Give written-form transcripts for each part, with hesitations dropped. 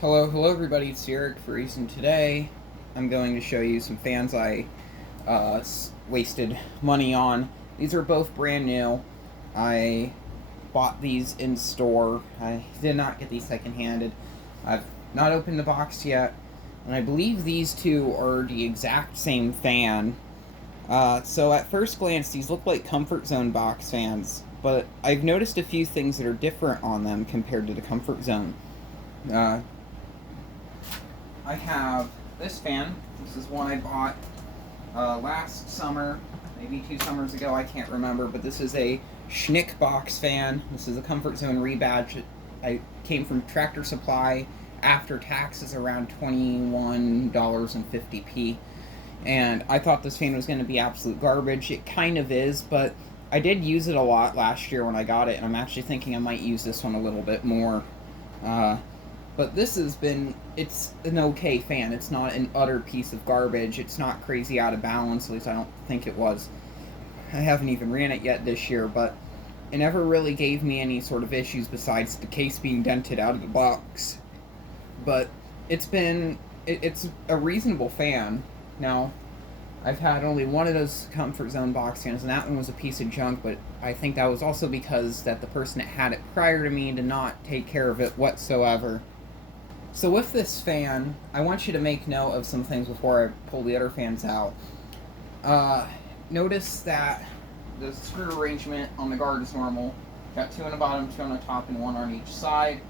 Hello everybody, it's Eric Freeze, and today I'm going to show you some fans I wasted money on. These are both brand new. I bought these in store. I did not get these second-handed. I've not opened the box yet, and I believe these two are the exact same fan. So at first glance, these look like Comfort Zone box fans, but I've noticed a few things that are different on them compared to the Comfort Zone. I have this fan. This is one I bought last summer, maybe 2 summers ago, I can't remember, but this is a Schnick box fan. This is a Comfort Zone rebadge. I came from Tractor Supply after taxes around $21.50. And I thought this fan was going to be absolute garbage. It kind of is, but I did use it a lot last year when I got it, and I'm actually thinking I might use this one a little bit more. But this it's an okay fan. It's not an utter piece of garbage. It's not crazy out of balance, at least I don't think it was. I haven't even ran it yet this year, but it never really gave me any sort of issues besides the case being dented out of the box. But it's a reasonable fan. Now, I've had only one of those Comfort Zone box fans, and that one was a piece of junk, but I think that was also because that the person that had it prior to me did not take care of it whatsoever. So with this fan, I want you to make note of some things before I pull the other fans out. Notice that the screw arrangement on the guard is normal. Got 2 on the bottom, 2 on the top, and 1 on each side.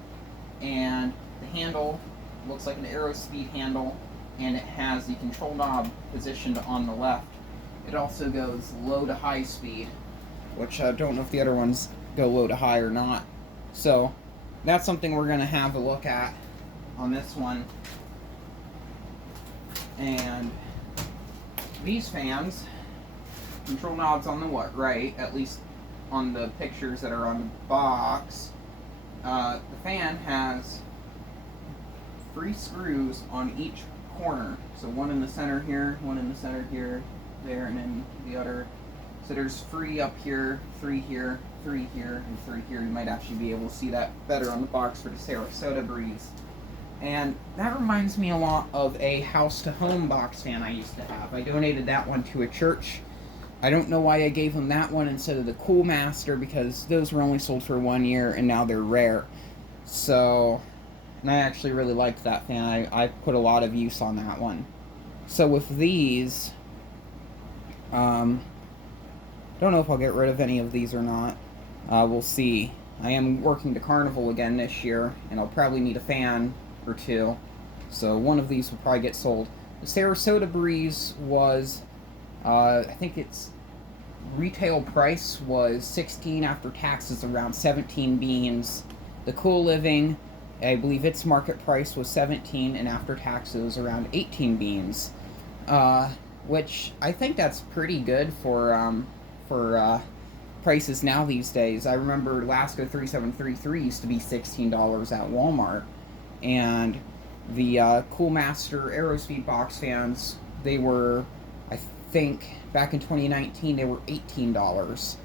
And the handle looks like an Aerospeed handle, and it has the control knob positioned on the left. It also goes low to high speed, which I don't know if the other ones go low to high or not. So that's something we're going to have a look at on this one. And these fans, control knobs on the right, at least on the pictures that are on the box. The fan has 3 screws on each corner. So 1 in the center here, 1 in the center here, there, and then the other. So there's 3 up here, 3 here, 3 here, and 3 here. You might actually be able to see that better on the box for the Sarasota Breeze. And that reminds me a lot of a House to Home box fan I used to have. I donated that one to a church. I don't know why I gave them that one instead of the Cool Master, because those were only sold for 1 year and now they're rare. So, and I actually really liked that fan. I put a lot of use on that one. So with these, don't know if I'll get rid of any of these or not. We'll see. I am working to Carnival again this year, and I'll probably need a fan or 2. So one of these will probably get sold. The Sarasota Breeze was, I think its retail price was 16 after taxes, around 17 beans. The Cool Living, I believe its market price was 17, and after taxes around 18 beans. Which I think that's pretty good for prices now these days. I remember Lasko 3733 used to be $16 at Walmart, and the Cool Master Aerospeed box fans, they were, I think, back in 2019, they were $18.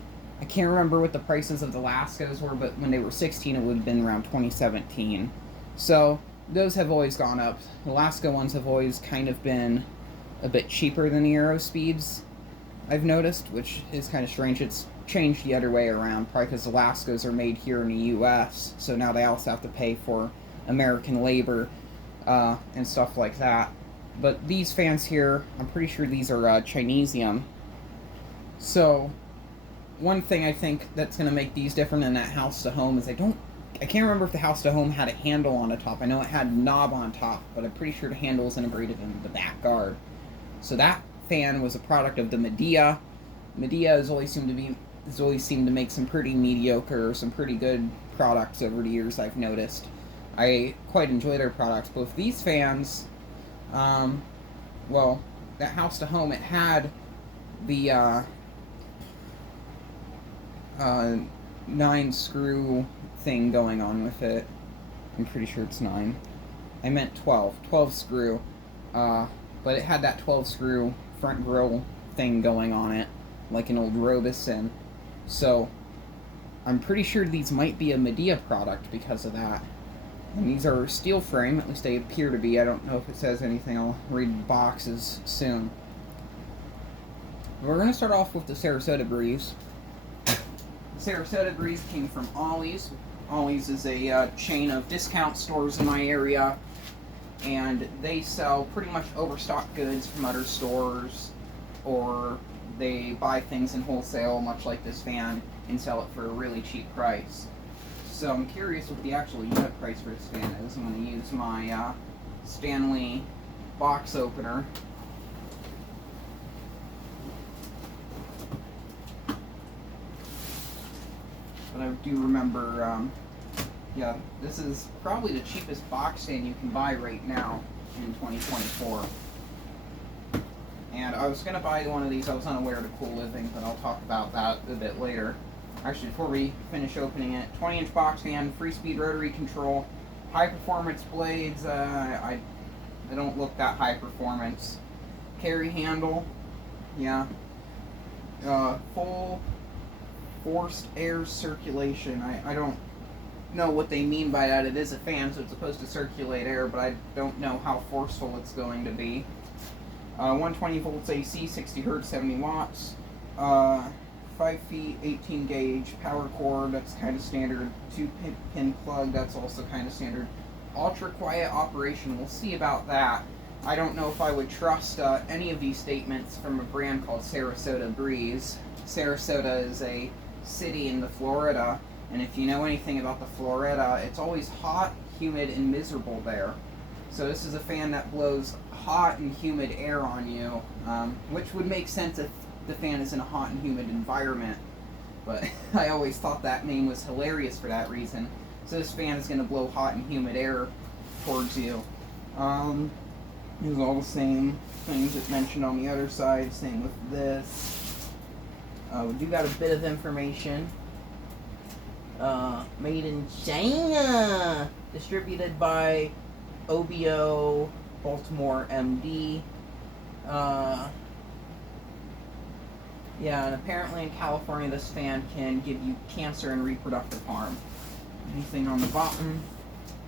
I can't remember what the prices of the Laskos were, but when they were 16, it would have been around 2017. So those have always gone up. The Lasko ones have always kind of been a bit cheaper than the Aerospeeds, I've noticed, which is kind of strange. It's changed the other way around, probably because the Laskos are made here in the U.S., so now they also have to pay for American labor and stuff like that. But these fans here, I'm pretty sure these are Chinesium. So one thing I think that's going to make these different than that House to Home is I can't remember if the House to Home had a handle on the top. I know it had a knob on top, but I'm pretty sure the handle is integrated in the back guard. So that fan was a product of the Midea. Midea has always seemed to make some pretty mediocre, some pretty good products over the years, I've noticed. I quite enjoy their products. Both these fans, well, that House to Home, it had the 9 screw thing going on with it. I'm pretty sure it's 9. I meant 12 screw. But it had that 12 screw front grill thing going on it, like an old Robeson. So I'm pretty sure these might be a Midea product because of that. And these are steel frame, at least they appear to be. I don't know if it says anything. I'll read the boxes soon. We're going to start off with the Sarasota Breeze. The Sarasota Breeze came from Ollie's. Ollie's is a chain of discount stores in my area, and they sell pretty much overstock goods from other stores, or they buy things in wholesale, much like this fan, and sell it for a really cheap price. So I'm curious what the actual unit price for this fan is. I'm going to use my Stanley box opener. But I do remember, yeah, this is probably the cheapest box fan you can buy right now in 2024. And I was going to buy one of these. I was unaware of the Cool Living, but I'll talk about that a bit later. Actually, before we finish opening it, 20-inch box fan, free-speed rotary control, high-performance blades. I don't look that high performance. Carry handle, yeah. Full forced air circulation. I don't know what they mean by that. It is a fan, so it's supposed to circulate air, but I don't know how forceful it's going to be. 120 volts AC, 60 hertz, 70 watts. 5 feet, 18 gauge, power cord, that's kind of standard. 2-pin plug, that's also kind of standard. Ultra quiet operation, we'll see about that. I don't know if I would trust any of these statements from a brand called Sarasota Breeze. Sarasota is a city in the Florida, and if you know anything about the Florida, it's always hot, humid, and miserable there. So this is a fan that blows hot and humid air on you, which would make sense if the fan is in a hot and humid environment, but I always thought that name was hilarious for that reason. So this fan is going to blow hot and humid air towards you. There's all the same things it mentioned on the other side, same with this. We do got a bit of information. Made in China, distributed by OBO Baltimore MD. Yeah, and apparently in California this fan can give you cancer and reproductive harm. Anything on the bottom?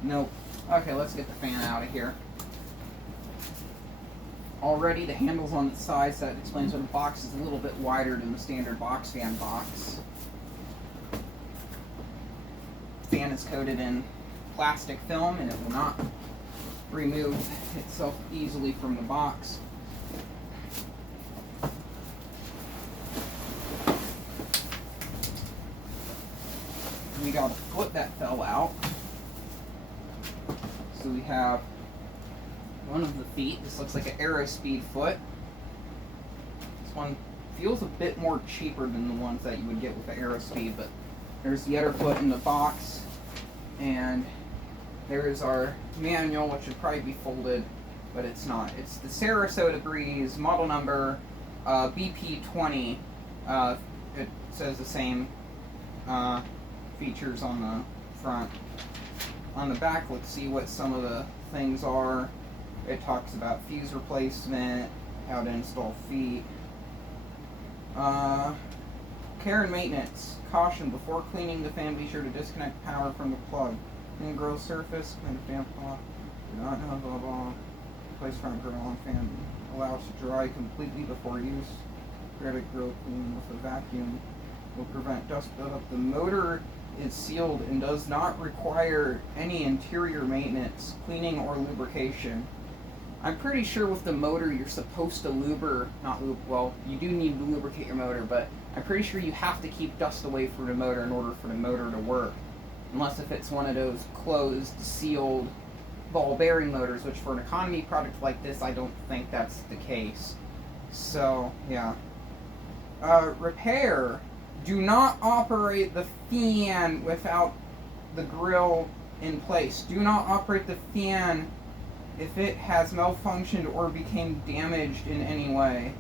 Nope. Okay, let's get the fan out of here. Already the handle's on the side, so that explains why the box is a little bit wider than the standard box fan box. The fan is coated in plastic film and it will not remove itself easily from the box. We got a foot that fell out. So we have one of the feet. This looks like an Aerospeed foot. This one feels a bit more cheaper than the ones that you would get with the Aerospeed, but there's the other foot in the box. And there is our manual, which should probably be folded, but it's not. It's the Sarasota Breeze, model number BP20. It says the same features on the front. On the back, let's see what some of the things are. It talks about fuse replacement, how to install feet. Care and maintenance. Caution, before cleaning the fan, be sure to disconnect power from the plug. Clean grill surface, kind of damp off. Do not have blah blah. Place front grill on fan. Allows to dry completely before use. Periodic grill cleaning with a vacuum will prevent dust buildup. The motor is sealed and does not require any interior maintenance, cleaning, or lubrication. I'm pretty sure with the motor you're supposed to well, you do need to lubricate your motor, but I'm pretty sure you have to keep dust away from the motor in order for the motor to work. Unless if it's one of those closed, sealed ball bearing motors, which for an economy product like this, I don't think that's the case. So, yeah. Repair. Do not operate the fan without the grill in place. Do not operate the fan if it has malfunctioned or became damaged in any way.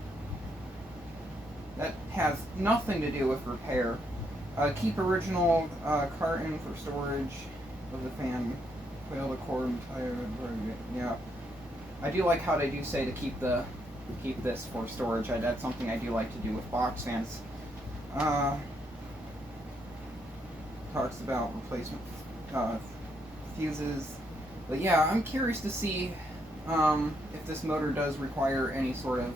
That has nothing to do with repair. Keep original carton for storage of the fan. Coil the cord and tire. Yeah, I do like how they do say to keep this for storage. That's something I do like to do with box fans. Talks about replacement fuses. But yeah, I'm curious to see if this motor does require any sort of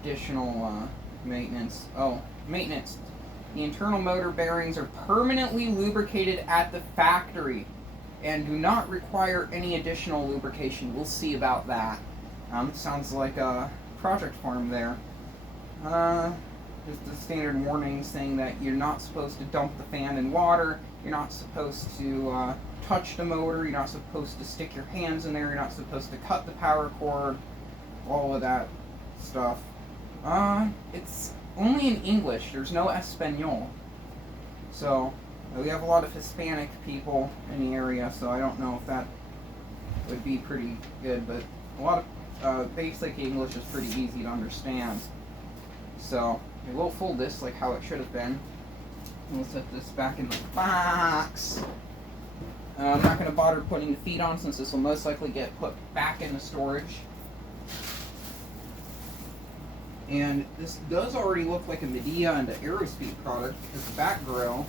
additional maintenance. Oh, maintenance. The internal motor bearings are permanently lubricated at the factory and do not require any additional lubrication. We'll see about that. Sounds like a project form there. Just a standard warning saying that you're not supposed to dump the fan in water, you're not supposed to touch the motor, you're not supposed to stick your hands in there, you're not supposed to cut the power cord, all of that stuff. It's only in English, there's no Espanol. So, we have a lot of Hispanic people in the area, so I don't know if that would be pretty good, but a lot of basic English is pretty easy to understand. So, we'll fold this like how it should have been. We'll set this back in the box. I'm not going to bother putting the feet on since this will most likely get put back into storage. And this does already look like a Midea and an Aerospeed product because the back grill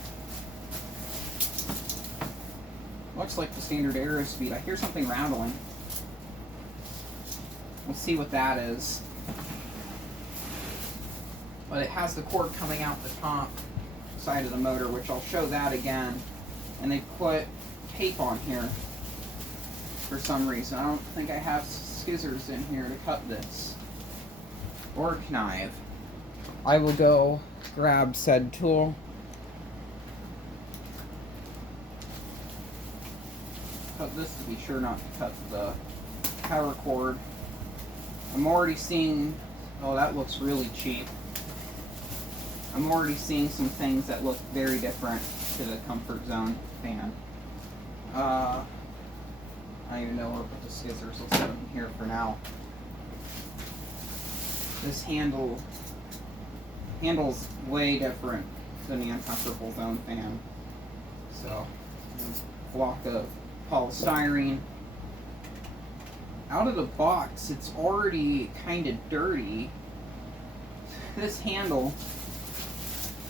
looks like the standard Aerospeed. I hear something rattling. We'll see what that is. But it has the cord coming out the top side of the motor, which I'll show that again. And they put tape on here for some reason. I don't think I have scissors in here to cut this. Or a knife. I will go grab said tool. Cut this to be sure not to cut the power cord. I'm already seeing, oh, that looks really cheap. I'm already seeing some things that look very different to the Comfort Zone fan. I don't even know where to put the scissors. I'll set them here for now. This handle's way different than the Uncomfortable Zone fan. So, a block of polystyrene. Out of the box, it's already kind of dirty. This handle,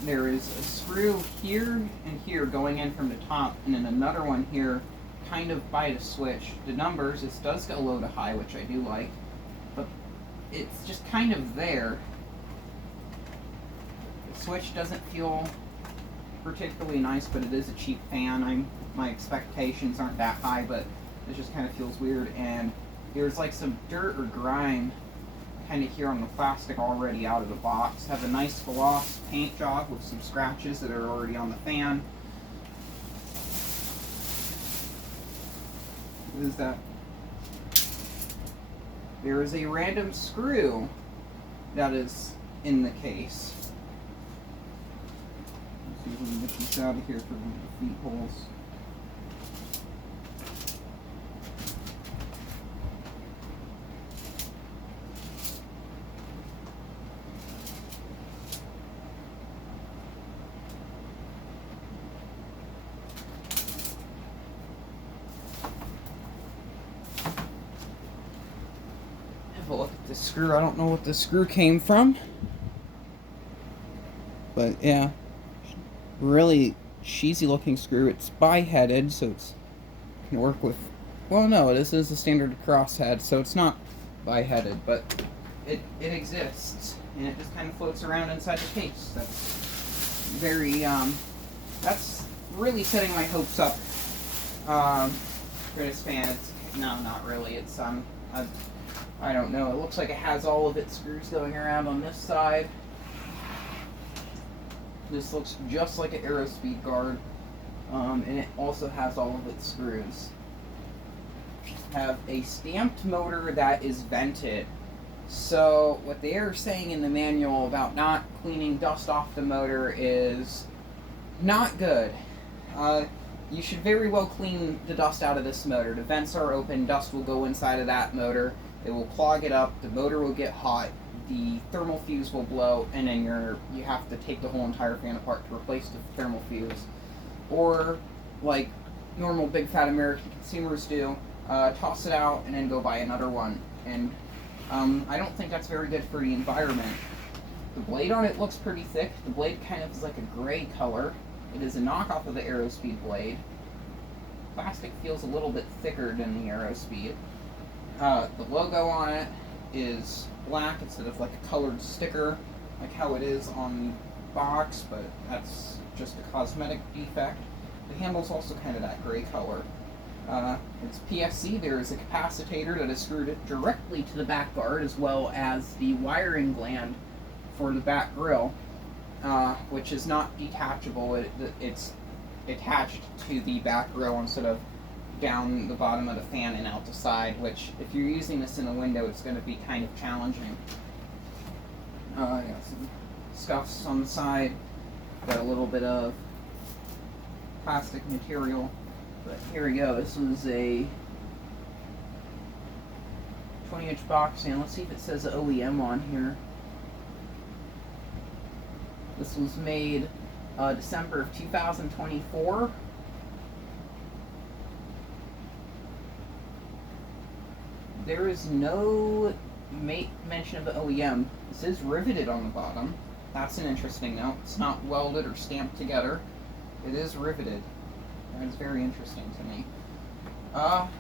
there is a screw here and here going in from the top, and then another one here kind of by the switch. The numbers, it does go low to high, which I do like, but it's just kind of there. The switch doesn't feel particularly nice, but it is a cheap fan. My expectations aren't that high, but it just kind of feels weird, and there's like some dirt or grime kind of here on the plastic already out of the box. Have a nice gloss paint job with some scratches that are already on the fan. What is that? There is a random screw that is in the case. Let's see if we can get this out of here for the feet holes. Look at this screw. I don't know what the screw came from, but yeah, really cheesy looking screw. It's bi-headed, so it can work with, well, no, this is a standard crosshead, so it's not bi-headed, but it exists, and it just kind of floats around inside the case. That's very that's really setting my hopes up for this fan. It's, no, not really. It's I don't know. It looks like it has all of its screws going around on this side. This looks just like an Aerospeed guard. And it also has all of its screws. Have a stamped motor that is vented. So what they are saying in the manual about not cleaning dust off the motor is not good. You should very well clean the dust out of this motor. The vents are open, dust will go inside of that motor. It will clog it up, the motor will get hot, the thermal fuse will blow, and then you have to take the whole entire fan apart to replace the thermal fuse. Or, like normal big fat American consumers do, toss it out and then go buy another one. And I don't think that's very good for the environment. The blade on it looks pretty thick. The blade kind of is like a gray color. It is a knockoff of the Aerospeed blade. plastic feels a little bit thicker than the Aerospeed. The logo on it is black instead of like a colored sticker, like how it is on the box, but that's just a cosmetic defect. The handle's also kind of that gray color. It's PSC. There is a capacitor that is screwed directly to the back guard, as well as the wiring gland for the back grill, which is not detachable. It's attached to the back grill instead of down the bottom of the fan and out the side, which if you're using this in a window, it's going to be kind of challenging. Got some scuffs on the side, got a little bit of plastic material, but here we go. This was a 20-inch box fan. Let's see if it says OEM on here. This was made December of 2024. There is no mention of the OEM. This is riveted on the bottom. That's an interesting note. It's not welded or stamped together. It is riveted. That's very interesting to me. Got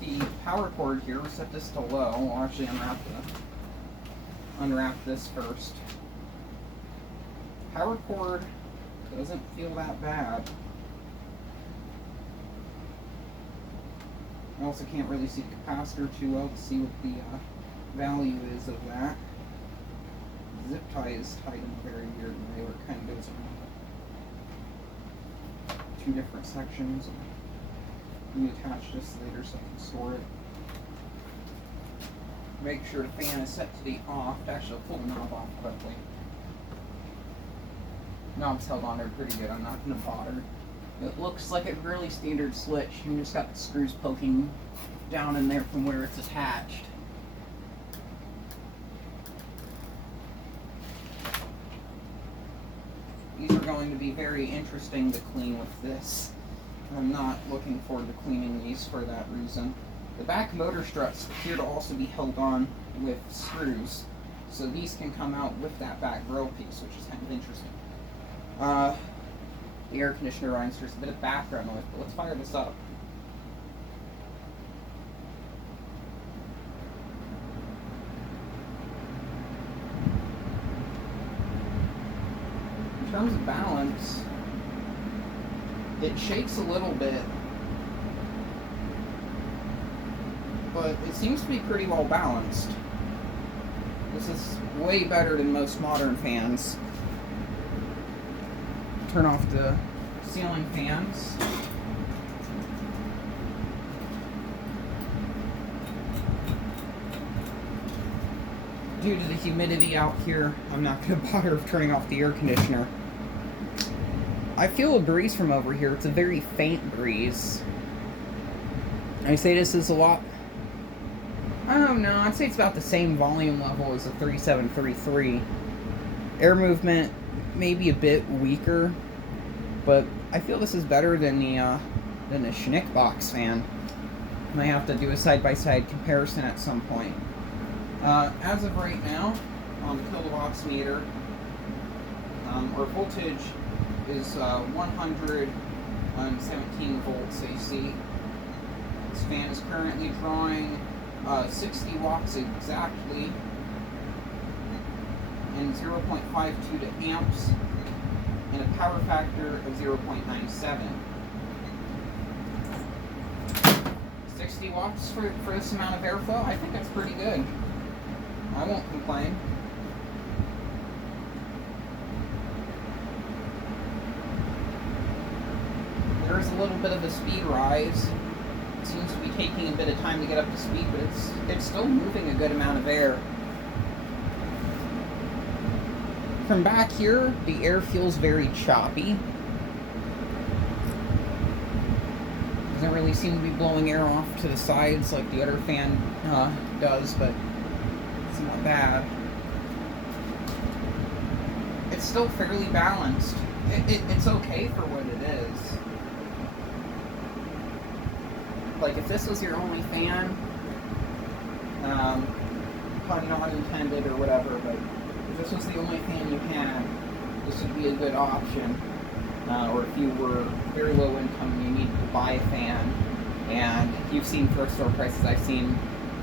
the power cord here. We'll set this to low. We'll actually unwrap this first. Power cord doesn't feel that bad. I also can't really see the capacitor too well to see what the value is of that. The zip tie is tied in a very weird way where it kind of goes around two different sections. Let me attach this later so I can store it. Make sure the fan is set to the off. Actually, I'll pull the knob off quickly. Knob's held on there pretty good. I'm not going to bother. It looks like a really standard switch. You just got the screws poking down in there from where it's attached. These are going to be very interesting to clean with this. I'm not looking forward to cleaning these for that reason. The back motor struts appear to also be held on with screws, so these can come out with that back grill piece, which is kind of interesting. The air conditioner runs. There's a bit of background noise, but let's fire this up. In terms of balance, it shakes a little bit, but it seems to be pretty well balanced. This is way better than most modern fans. Turn off the ceiling fans. Due to the humidity out here, I'm not going to bother turning off the air conditioner. I feel a breeze from over here. It's a very faint breeze. I say this is a lot... I don't know, I'd say it's about the same volume level as the 3733. Air movement maybe a bit weaker, but I feel this is better than the Schnick box fan. Might have to do a side-by-side comparison at some point. As of right now, on the kilowatts meter, our voltage is 117 volts AC. This fan is currently drawing 60 watts exactly, and 0.52 amps, and a power factor of 0.97. 60 watts for this amount of airflow, I think that's pretty good. I won't complain. There is a little bit of a speed rise. It seems to be taking a bit of time to get up to speed, but it's still moving a good amount of air. From back here, the air feels very choppy. Doesn't really seem to be blowing air off to the sides like the other fan does, but it's not bad. It's still fairly balanced. It's okay for what it is. Like, if this was your only fan, pun not intended or whatever, but if this was the only fan you had, this would be a good option. or if you were very low income and you needed to buy a fan, and you've seen thrift store prices. I've seen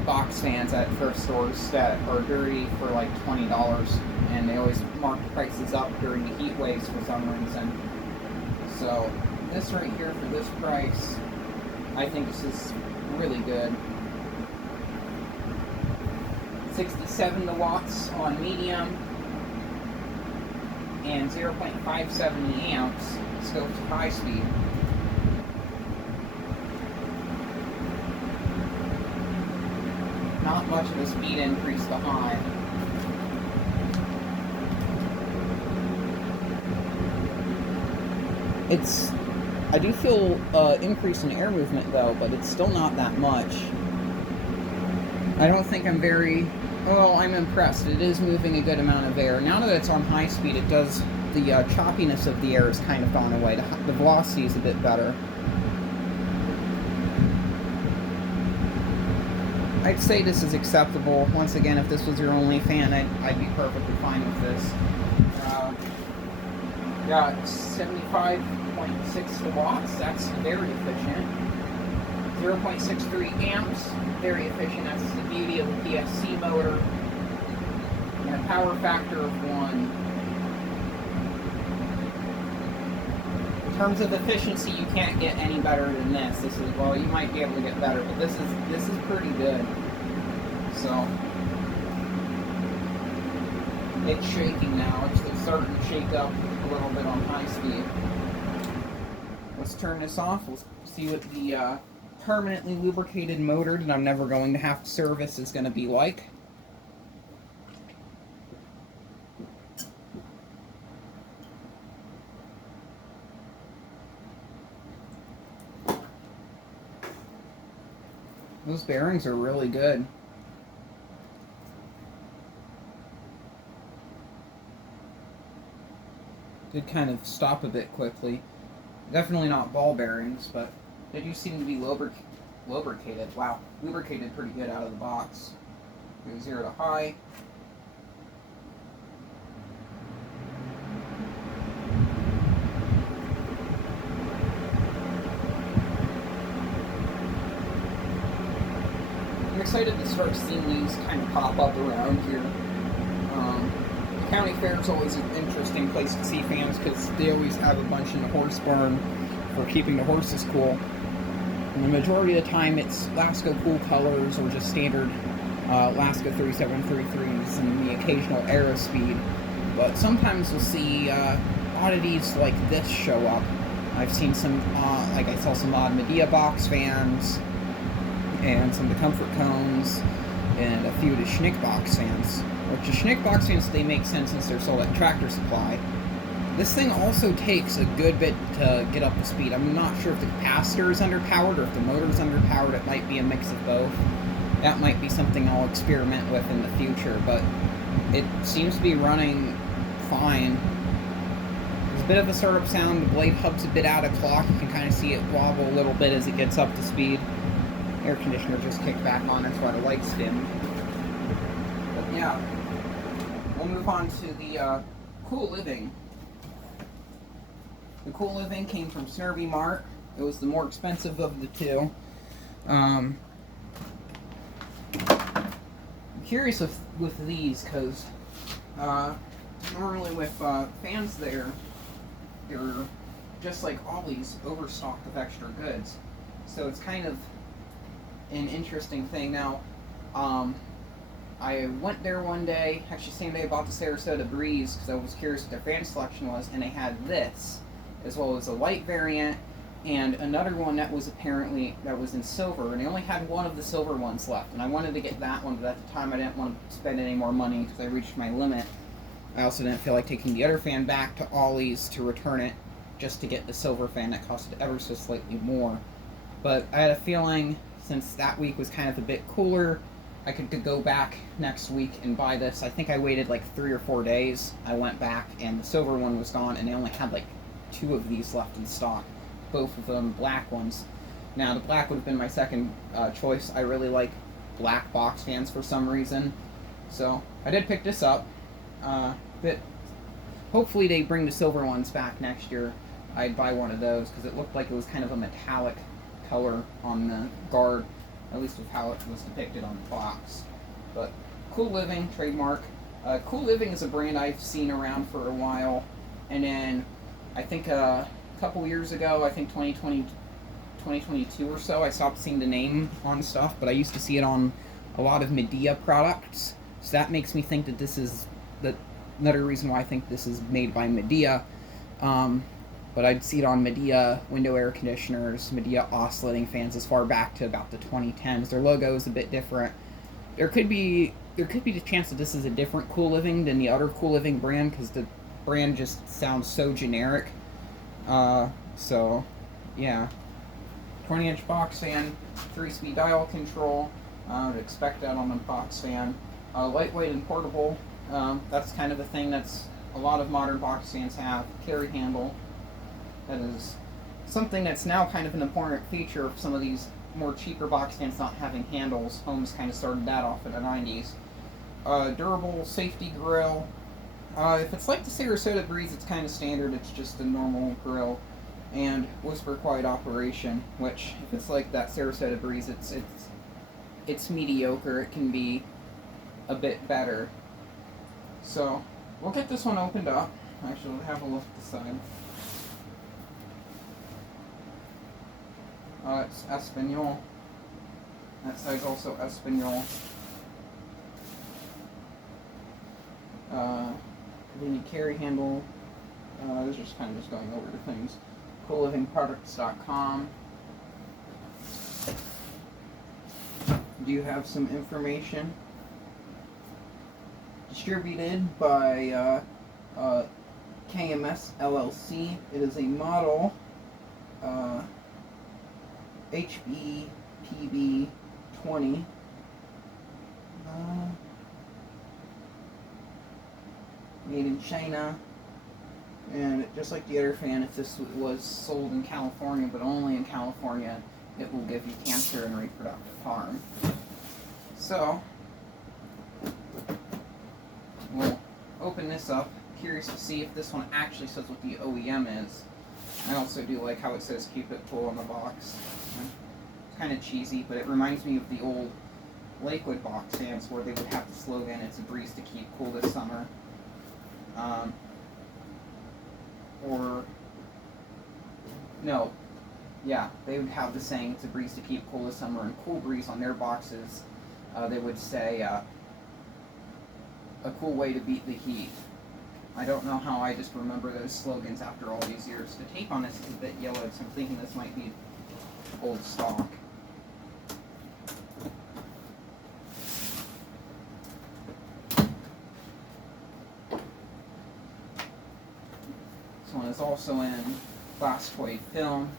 box fans at thrift stores that are dirty for like $20, and they always mark the prices up during the heat waves for some reason. So this right here for this price, I think this is really good. 67 watts on medium and 0.570 amps scope to high speed. Not much of a speed increase to high. I do feel increase in air movement though, but it's still not that much. I don't think I'm very, well, I'm impressed. It is moving a good amount of air. Now that it's on high speed, it does, the choppiness of the air has kind of gone away. The velocity is a bit better. I'd say this is acceptable. Once again, if this was your only fan, I'd be perfectly fine with this. Got 75.6 watts, that's very efficient. 0.63 amps, very efficient. That's the beauty of the PSC motor. And a power factor of 1. In terms of efficiency, you can't get any better than this. This is, well, you might be able to get better, but this is pretty good. So it's shaking now. It's starting to shake up a little bit on high speed. Let's turn this off. We'll see what the permanently lubricated motor that I'm never going to have to service is going to be like. Those bearings are really good. Did kind of stop a bit quickly. Definitely not ball bearings, but they do seem to be lubricated. Wow, lubricated pretty good out of the box. Go 0 to high. I'm excited to start seeing these kind of pop up around here. The county fair is always an interesting place to see fans because they always have a bunch in the horse barn for keeping the horses cool. And the majority of the time it's Laska Cool Colors or just standard Laska 3733s and the occasional Aerospeed. But sometimes we'll see oddities like this show up. I've seen some, like I saw some odd Medea box fans, and some of the Comfort Cones, and a few of the Schnick box fans. Which the Schnick box fans, they make sense since they're sold at Tractor Supply. This thing also takes a good bit to get up to speed. I'm not sure if the capacitor is underpowered or if the motor is underpowered. It might be a mix of both. That might be something I'll experiment with in the future, but it seems to be running fine. There's a bit of a startup sound. The blade hub's a bit out of clock. You can kind of see it wobble a little bit as it gets up to speed. Air conditioner just kicked back on, that's why the lights dimmed. But yeah, we'll move on to the Cool Living. The Cool Living came from Snurby Mart. It was the more expensive of the two. I'm curious with these because normally with fans they're just like Ollie's, overstocked with extra goods. So it's kind of an interesting thing. Now, I went there one day, actually same day I bought the Sarasota Breeze because I was curious what their fan selection was, and they had this, as well as a light variant, and another one that was apparently, that was in silver, and they only had one of the silver ones left, and I wanted to get that one, but at the time I didn't want to spend any more money because I reached my limit. I also didn't feel like taking the other fan back to Ollie's to return it, just to get the silver fan that costed ever so slightly more. But I had a feeling, since that week was kind of a bit cooler, I could go back next week and buy this. I think I waited like 3 or 4 days. I went back and the silver one was gone, and they only had like 2 of these left in stock. Both of them black ones. Now the black would have been my second choice. I really like black box fans for some reason. So I did pick this up. But hopefully they bring the silver ones back next year. I'd buy one of those because it looked like it was kind of a metallic color on the guard, at least with how it was depicted on the box. But Cool Living, trademark. Cool Living is a brand I've seen around for a while, and then I think a couple years ago, I think 2022 or so, I stopped seeing the name on stuff, but I used to see it on a lot of Midea products, so that makes me think that this is another reason why I think this is made by Midea. But I'd see it on Midea window air conditioners, Midea oscillating fans as far back to about the 2010s. Their logo is a bit different. There could be the chance that this is a different Cool Living than the other Cool Living brand, because the brand just sounds so generic. So, yeah. 20-inch box fan, 3-speed dial control. I would expect that on a box fan. Lightweight and portable. That's kind of a thing that's a lot of modern box fans have. Carry handle. That is something that's now kind of an important feature of some of these more cheaper box fans not having handles. Homes kind of started that off in the 90s. Durable safety grill. If it's like the Sarasota Breeze, it's kind of standard. It's just a normal grill. And whisper quiet operation, which if it's like that Sarasota Breeze, it's mediocre. It can be a bit better. So we'll get this one opened up. Actually, we'll have a look at the side. It's Espanol. That side's also Espanol. Convenient carry handle. This is just kind of just going over the things. CoolLivingProducts.com. Do you have some information? Distributed by KMS LLC. It is a model HBPB 20. Made in China. And just like the other fan, if this was sold in California, but only in California, it will give you cancer and reproductive harm. So, we'll open this up. Curious to see if this one actually says what the OEM is. I also do like how it says "Keep It Cool" on the box. It's kind of cheesy, but it reminds me of the old Lakewood box fans where they would have the slogan, "It's a breeze to keep cool this summer." They would have the saying, "It's a breeze to keep cool this summer," and Cool Breeze on their boxes. They would say, "A cool way to beat the heat." I don't know how I just remember those slogans after all these years. The tape on this is a bit yellowed, so I'm thinking this might be old stock. This one is also in glass foil film.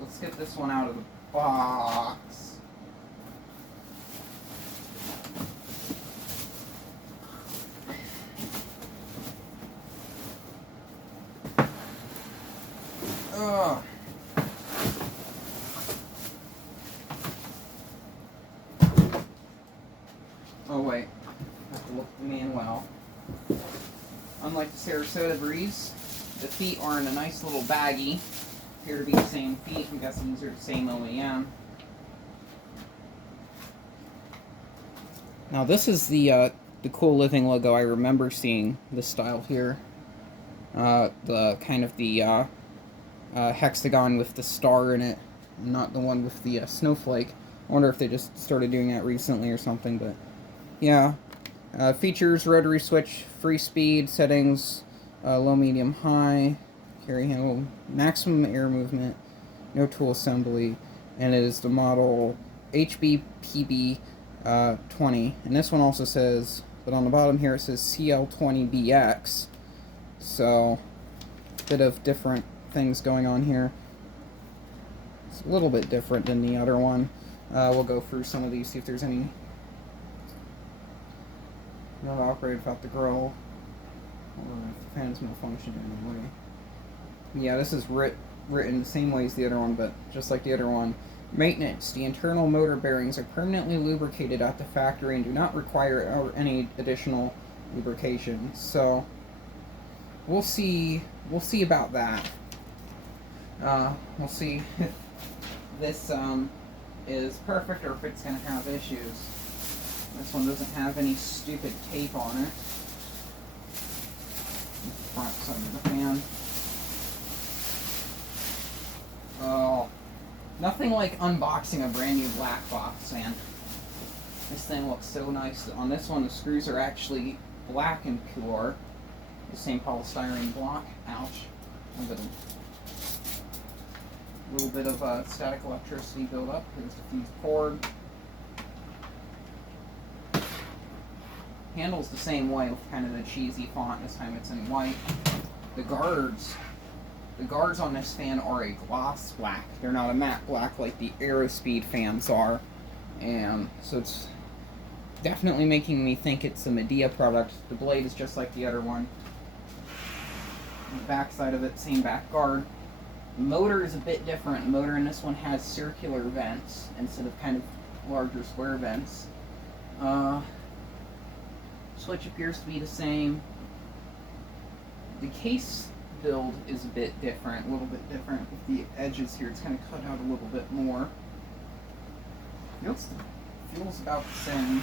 Let's get this one out of the box. Ugh. Oh wait, I have to look at the manual. Unlike the Sarasota Breeze, the feet are in a nice little baggie. Appear to be the same feet. I'm guessing these are the same OEM. Now this is the Cool Living logo. I remember seeing this style here. The kind of the hexagon with the star in it, not the one with the snowflake. I wonder if they just started doing that recently or something, but yeah. Features: rotary switch, free speed settings, low, medium, high, carry handle, maximum air movement, no tool assembly, and it is the model HBPB 20. And this one also says, but on the bottom here it says CL20BX. So, a bit of different things going on here. It's a little bit different than the other one. We'll go through some of these, see if there's any. Not operated without the grill, or if the fan is malfunctioning in any way. Yeah, this is written the same way as the other one, but just like the other one. Maintenance: the internal motor bearings are permanently lubricated at the factory and do not require any additional lubrication. So, we'll see about that. We'll see if this is perfect or if it's going to have issues. This one doesn't have any stupid tape on it. Front side of the fan. Oh, nothing like unboxing a brand new black box fan. This thing looks so nice. On this one, the screws are actually black in color. The same polystyrene block. Ouch. A little bit of static electricity buildup. Here's the fuse cord. Handles the same way with kind of the cheesy font. This time it's in white. The guards on this fan are a gloss black. They're not a matte black like the Aerospeed fans are. And so it's definitely making me think it's a Midea product. The blade is just like the other one. The back side of it, same back guard. The motor is a bit different. The motor in this one has circular vents instead of kind of larger square vents. Switch appears to be the same. The case build is a bit different, a little bit different with the edges here. It's kind of cut out a little bit more. Feels about the same.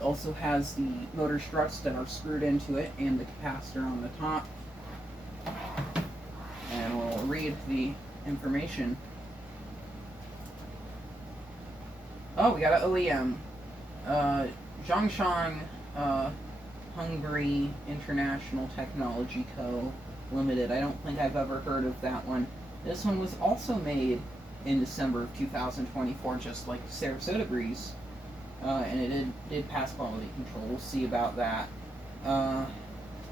Also has the motor struts that are screwed into it and the capacitor on the top. And we'll read the information. Oh, we got an OEM. Zhongshan Hungary International Technology Co. Limited. I don't think I've ever heard of that one. This one was also made in December of 2024, just like Sarasota Breeze. And it did pass quality control. We'll see about that.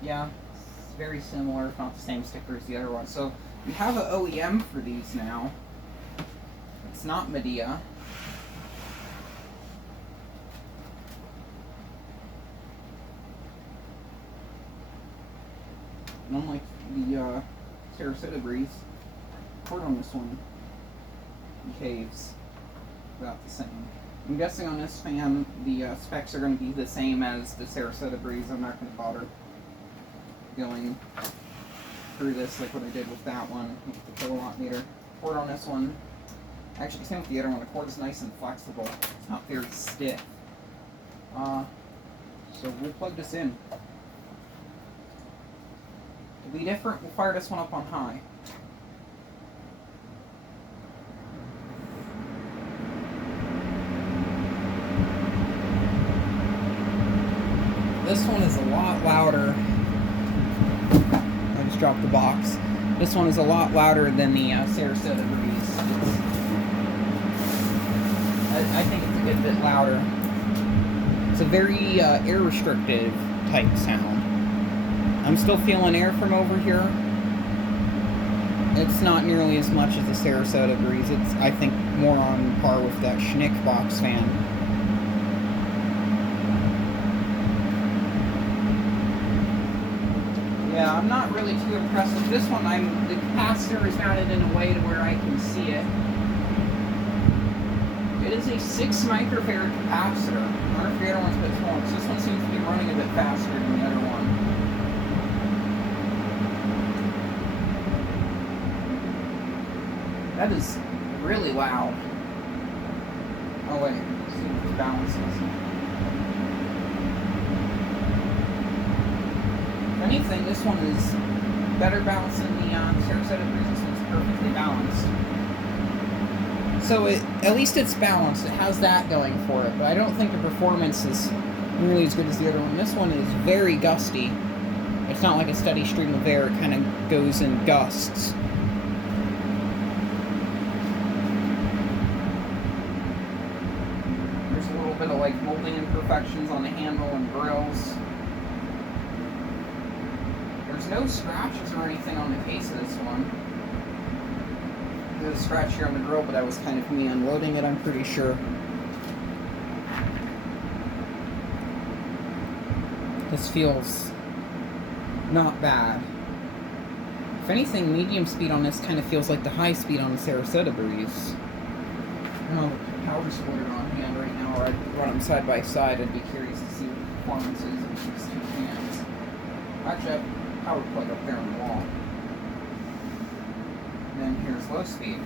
Yeah, it's very similar, if not the same sticker as the other one. So we have an OEM for these now. It's not Midea. And unlike the Sarasota Breeze, cord on this one behaves about the same. I'm guessing on this fan the specs are going to be the same as the Sarasota Breeze. I'm not going to bother going through this like what I did with that one with the kilowatt meter. Cord on this one, actually same with the other one, the cord is nice and flexible. It's not very stiff. So we'll plug this in. To be different, we'll fire this one up on high. This one is a lot louder. I just dropped the box. This one is a lot louder than the Sarasota Breeze. I think it's a good bit louder. It's a very air restrictive type sound. I'm still feeling air from over here. It's not nearly as much as the Sarasota Breeze. It's, I think, more on par with that Schnick box fan. Yeah, I'm not really too impressed with this one. The capacitor is mounted in a way to where I can see it. It is a 6 microfarad capacitor. I wonder if the other one's a bit smaller. So this one seems to be running a bit faster than the other one. That is really loud. Oh wait, let's see if it's balances. If anything, this one is better balanced than the Sarasota Breeze. This one's perfectly balanced. So at least it's balanced. It has that going for it, but I don't think the performance is nearly as good as the other one. This one is very gusty. It's not like a steady stream of air. It kind of goes in gusts. Bit of like molding imperfections on the handle and grills. There's no scratches or anything on the case of this one. There's a scratch here on the grill, but that was kind of me unloading it, I'm pretty sure. This feels not bad. If anything, medium speed on this kind of feels like the high speed on the Sarasota Breeze. Oh, power splitter on hand right now, or I'd run them side by side. I'd be curious to see what the performance is of these two fans. Actually, I power plug up there on the wall. And then here's low speed.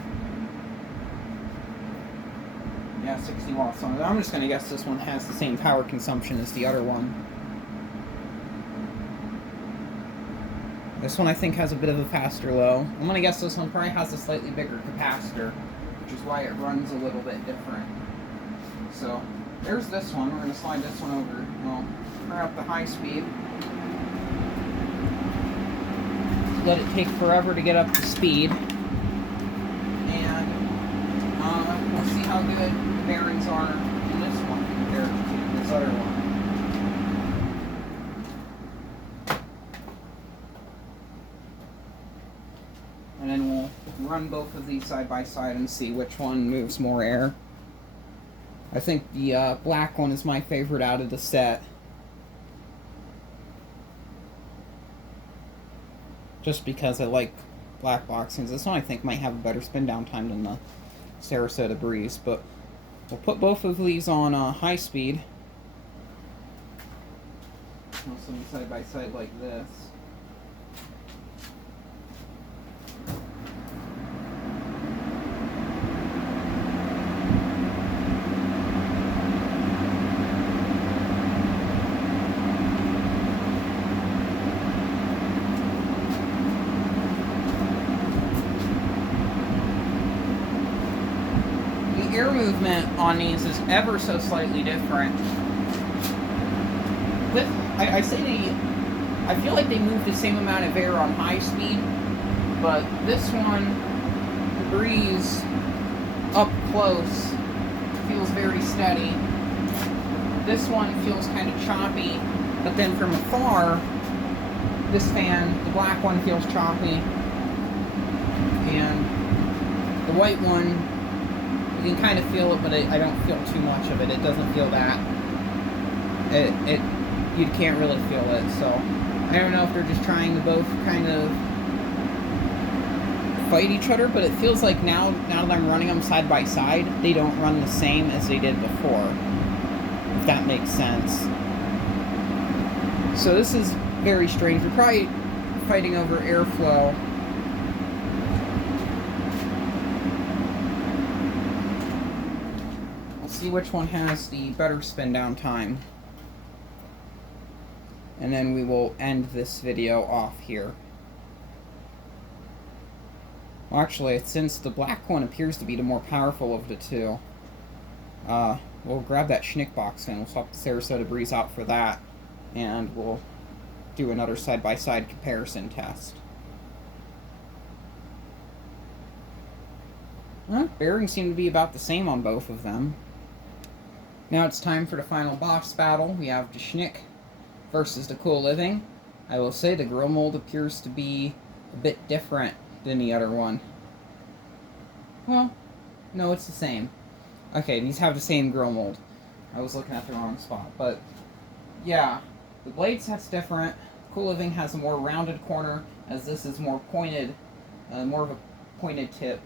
Yeah, 60 watts on it. I'm just going to guess this one has the same power consumption as the other one. This one I think has a bit of a faster low. I'm going to guess this one probably has a slightly bigger capacitor, which is why it runs a little bit different. So, there's this one. We're going to slide this one over. We'll turn up the high speed. Let it take forever to get up to speed. And we'll see how good the bearings are in this one compared to this other one. And then we'll run both of these side by side and see which one moves more air. I think the black one is my favorite out of the set. Just because I like black boxings. This one I think might have a better spin down time than the Sarasota Breeze. But we'll put both of these on high speed. We'll set them side by side like this. Air movement on these is ever so slightly different. I feel like they move the same amount of air on high speed, but this one, the Breeze, up close, feels very steady. This one feels kind of choppy, but then from afar, this fan, the black one, feels choppy, and the white one, you can kind of feel it, but I don't feel too much of it. It doesn't feel that. You can't really feel it, so I don't know if they're just trying to both kind of fight each other, but it feels like now that I'm running them side by side, they don't run the same as they did before, if that makes sense. So this is very strange. We're probably fighting over airflow. See which one has the better spin down time, and then we will end this video off here. Well, actually, since the black one appears to be the more powerful of the two, we'll grab that Schnick box and we'll swap the Sarasota Breeze out for that, and we'll do another side-by-side comparison test. Well, bearings seem to be about the same on both of them. Now it's time for the final boss battle. We have the Schnick versus the Cool Living. I will say the grill mold appears to be a bit different than the other one. Well, no, it's the same. Okay, these have the same grill mold. I was looking at the wrong spot, but yeah, the blade set's different. Cool Living has a more rounded corner, as this is more pointed, more of a pointed tip,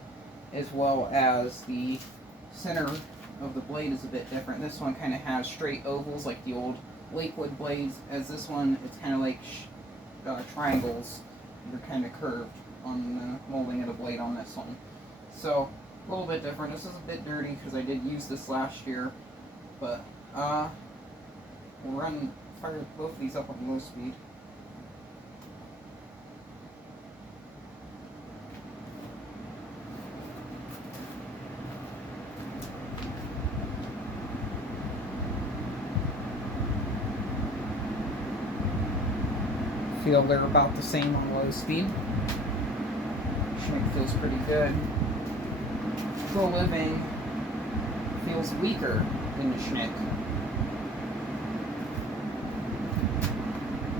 as well as the center of the blade is a bit different. This one kind of has straight ovals like the old Lakewood blades, as this one, it's kind of like triangles. They're kind of curved on the molding of the blade on this one. So, a little bit different. This is a bit dirty because I did use this last year, but we'll fire both of these up on low speed. Feel they're about the same on low speed. Schnick feels pretty good. Cool Living feels weaker than the Schnick.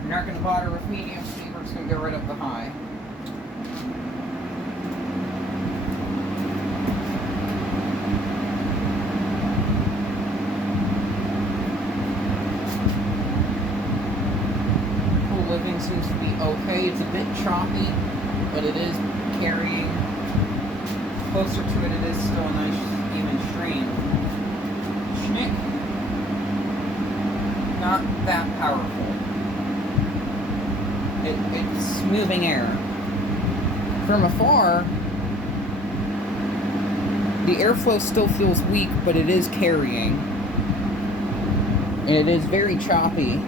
You're not going to bother with medium speed, we're just going to go right up the high. Living seems to be okay. It's a bit choppy, but it is carrying. Closer to it, it is still a nice even stream. Schnick, not that powerful. It's moving air. From afar, the airflow still feels weak, but it is carrying. And it is very choppy.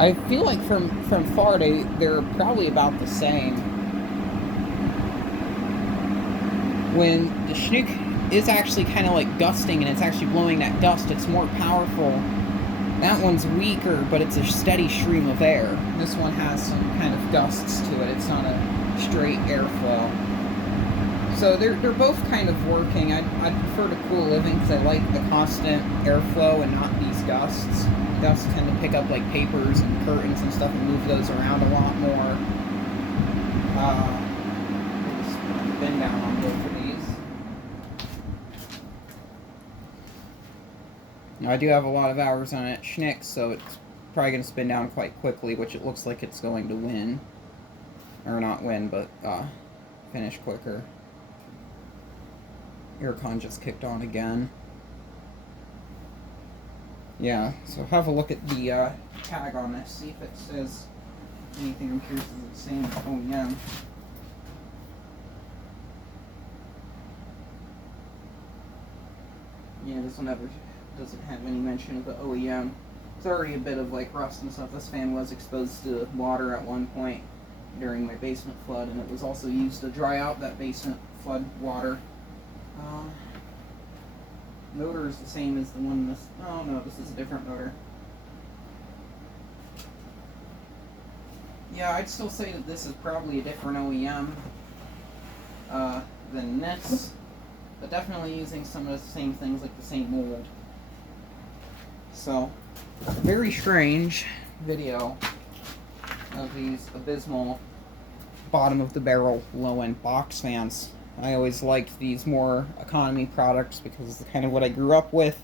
I feel like from far, they're probably about the same. When the Schnuck is actually kind of like gusting and it's actually blowing that dust, it's more powerful. That one's weaker, but it's a steady stream of air. This one has some kind of gusts to it. It's not a straight airflow. So they're both kind of working. I'd prefer to Cool Living because I like the constant airflow and not these gusts. Gusts tend to pick up like papers and curtains and stuff and move those around a lot more. Just put the bin down on both of these. Now I do have a lot of hours on it, Schnuck, so it's probably going to spin down quite quickly, which it looks like it's going to win. Or not win, but finish quicker. Aircon just kicked on again. Yeah, so have a look at the tag on this, see if it says anything. I'm curious if it's the same OEM. Yeah, this one never doesn't have any mention of the OEM. It's already a bit of like rust and stuff. This fan was exposed to water at one point during my basement flood, and it was also used to dry out that basement flood water. Motor is the same as the one in this. Oh no, this is a different motor. Yeah, I'd still say that this is probably a different OEM than this, but definitely using some of the same things like the same mold. So, very strange video of these abysmal bottom of the barrel low end box fans. I always liked these more economy products because it's kind of what I grew up with,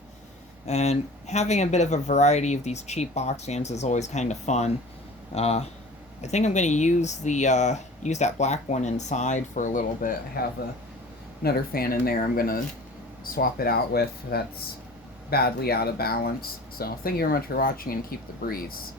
and having a bit of a variety of these cheap box fans is always kind of fun. I think I'm going to use the use that black one inside for a little bit. I have another fan in there I'm going to swap it out with that's badly out of balance. So thank you very much for watching, and keep the breeze.